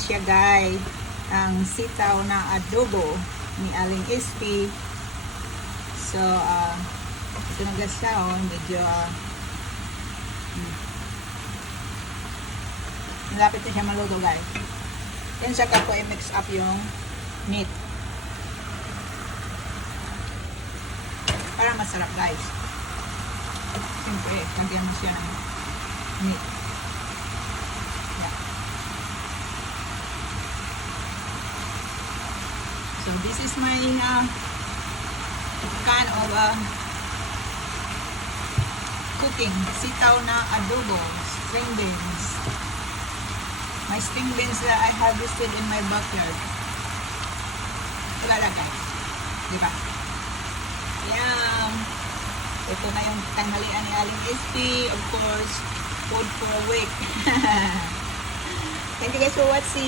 na siya guys. Ang sitaw na adobo ni Aling SP. So, ito na guys siya, oh, medyo malapit na siya maluto guys. Then saka ko i-mix up yung meat. Para masarap guys. Siyempre, lagyan mo siya ng meat. Yeah. So this is my kind of cooking. Sitaw na adobo, string beans. My string beans that I harvested in my backyard. Wala lang guys. Diba? Yum! Ito na yung tanghalian ni Aling SP. Of course, food for a week. Thank you guys for watching.